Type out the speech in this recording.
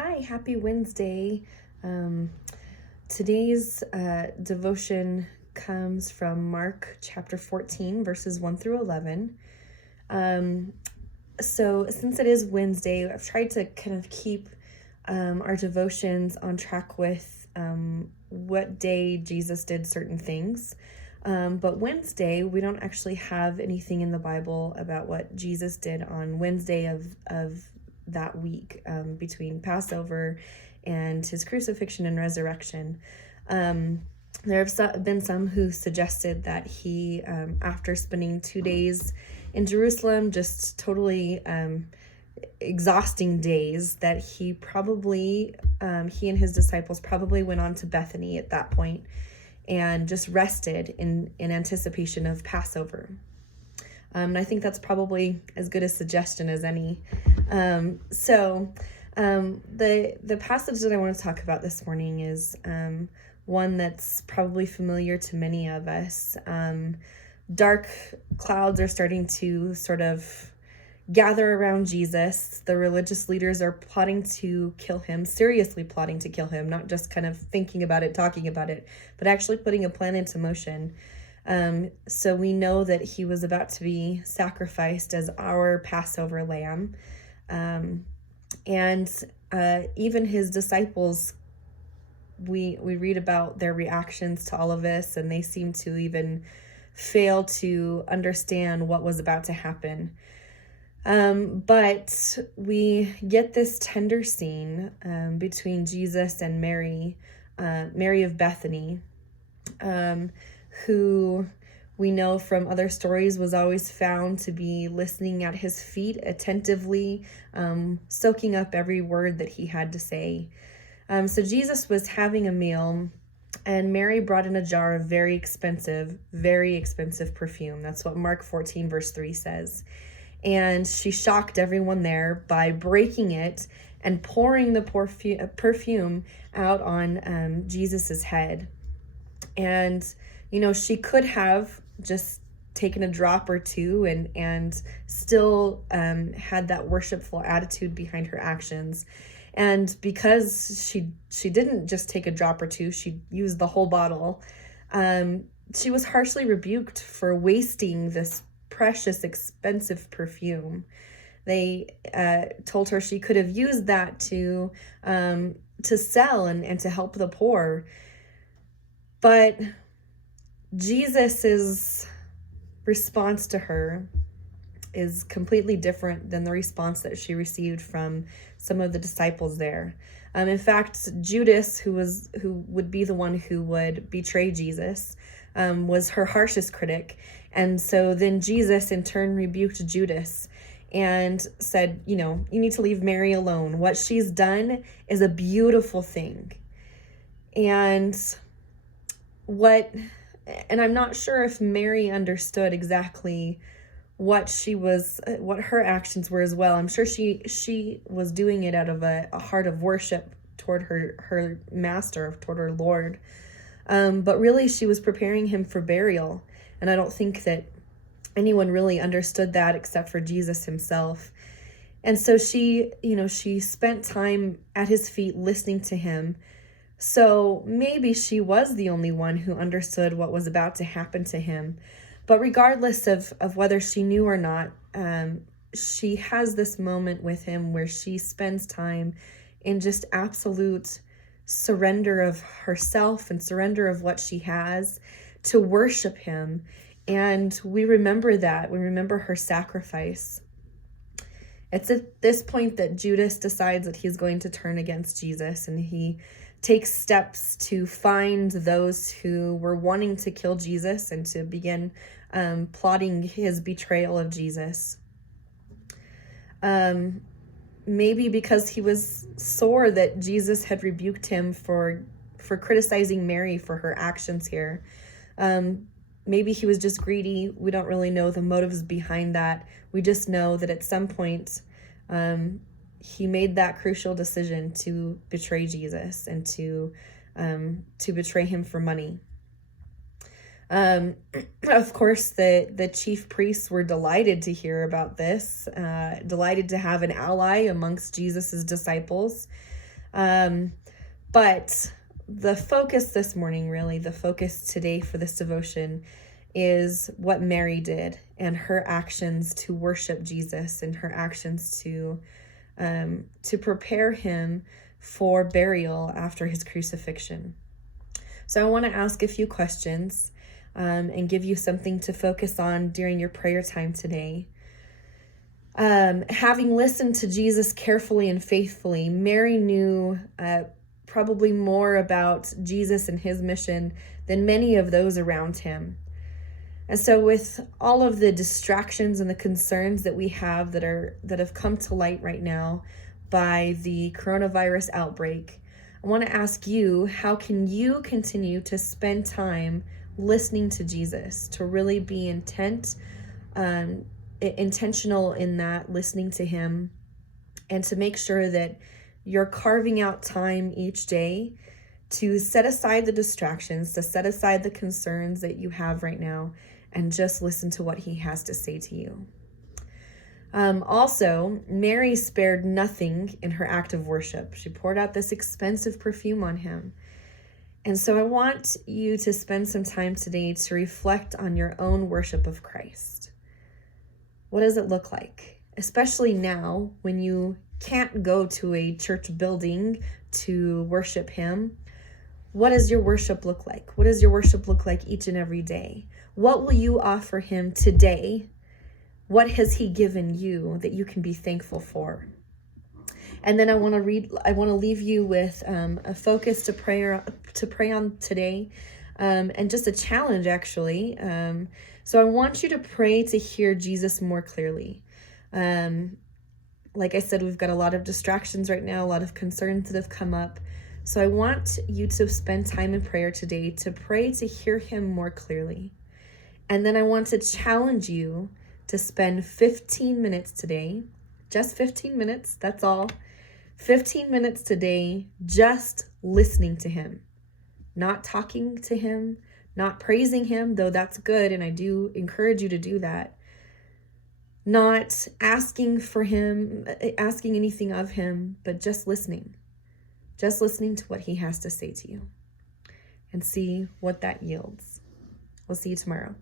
Hi, happy Wednesday. Um, today's devotion comes from Mark chapter 14, verses 1 through 11. So, since it is Wednesday, I've tried to kind of keep our devotions on track with what day Jesus did certain things. But Wednesday, we don't actually have anything in the Bible about what Jesus did on Wednesday of that week between Passover and his crucifixion and resurrection. There have been some who suggested that he, after spending 2 days in Jerusalem, just totally exhausting days, that he and his disciples probably went on to Bethany at that point and just rested in anticipation of Passover. And I think that's probably as good a suggestion as any. The passage that I want to talk about this morning is one that's probably familiar to many of us. Dark clouds are starting to sort of gather around Jesus. The religious leaders are plotting to kill him, seriously plotting to kill him, not just kind of thinking about it, talking about it, but actually putting a plan into motion. So we know that he was about to be sacrificed as our Passover lamb. And even his disciples, we read about their reactions to all of this, and they seem to even fail to understand what was about to happen. But we get this tender scene between Jesus and Mary of Bethany, who we know from other stories was always found to be listening at his feet attentively, soaking up every word that he had to say. So Jesus was having a meal, and Mary brought in a jar of very expensive perfume. That's what Mark 14 verse 3 says. And she shocked everyone there by breaking it and pouring the perfume out on Jesus's head. And, she could have just taken a drop or two and still had that worshipful attitude behind her actions. And because she didn't just take a drop or two, she used the whole bottle. She was harshly rebuked for wasting this precious, expensive perfume. They told her she could have used that to sell and to help the poor. But Jesus's response to her is completely different than the response that she received from some of the disciples there. In fact, Judas, who would be the one who would betray Jesus, was her harshest critic. And so then Jesus in turn rebuked Judas and said, you need to leave Mary alone. What she's done is a beautiful thing. And I'm not sure if Mary understood exactly what her actions were as well. I'm sure she was doing it out of a heart of worship toward her master, toward her Lord. But really she was preparing him for burial. And I don't think that anyone really understood that except for Jesus himself. And so she spent time at his feet listening to him. So maybe she was the only one who understood what was about to happen to him. But regardless of whether she knew or not, she has this moment with him where she spends time in just absolute surrender of herself and surrender of what she has to worship him. And we remember that. We remember her sacrifice. It's at this point that Judas decides that he's going to turn against Jesus, and he takes steps to find those who were wanting to kill Jesus and to begin plotting his betrayal of Jesus. Maybe because he was sore that Jesus had rebuked him for criticizing Mary for her actions here. Maybe he was just greedy. We don't really know the motives behind that. We just know that at some point he made that crucial decision to betray Jesus and to betray him for money. Of course, the chief priests were delighted to hear about this, delighted to have an ally amongst Jesus's disciples. But the focus this morning, really, the focus today for this devotion is what Mary did and her actions to worship Jesus and her actions to prepare him for burial after his crucifixion. So I want to ask a few questions and give you something to focus on during your prayer time today. Having listened to Jesus carefully and faithfully, Mary knew probably more about Jesus and his mission than many of those around him. And so with all of the distractions and the concerns that we have that have come to light right now by the coronavirus outbreak, I want to ask you, how can you continue to spend time listening to Jesus, to really be intentional in that, listening to him, and to make sure that you're carving out time each day to set aside the distractions, to set aside the concerns that you have right now, and just listen to what he has to say to you. Also, Mary spared nothing in her act of worship. She poured out this expensive perfume on him. And so I want you to spend some time today to reflect on your own worship of Christ. What does it look like? Especially now when you can't go to a church building to worship him. What does your worship look like? What does your worship look like each and every day? What will you offer him today? What has he given you that you can be thankful for? And then I want to leave you with a focus to pray on today, and just a challenge, actually. So I want you to pray to hear Jesus more clearly. Like I said, we've got a lot of distractions right now, a lot of concerns that have come up. So I want you to spend time in prayer today, to pray to hear him more clearly. And then I want to challenge you to spend 15 minutes today, just 15 minutes, that's all. 15 minutes today, just listening to him, not talking to him, not praising him, though that's good, and I do encourage you to do that. Not asking anything of him, but just listening to what he has to say to you, and see what that yields. We'll see you tomorrow.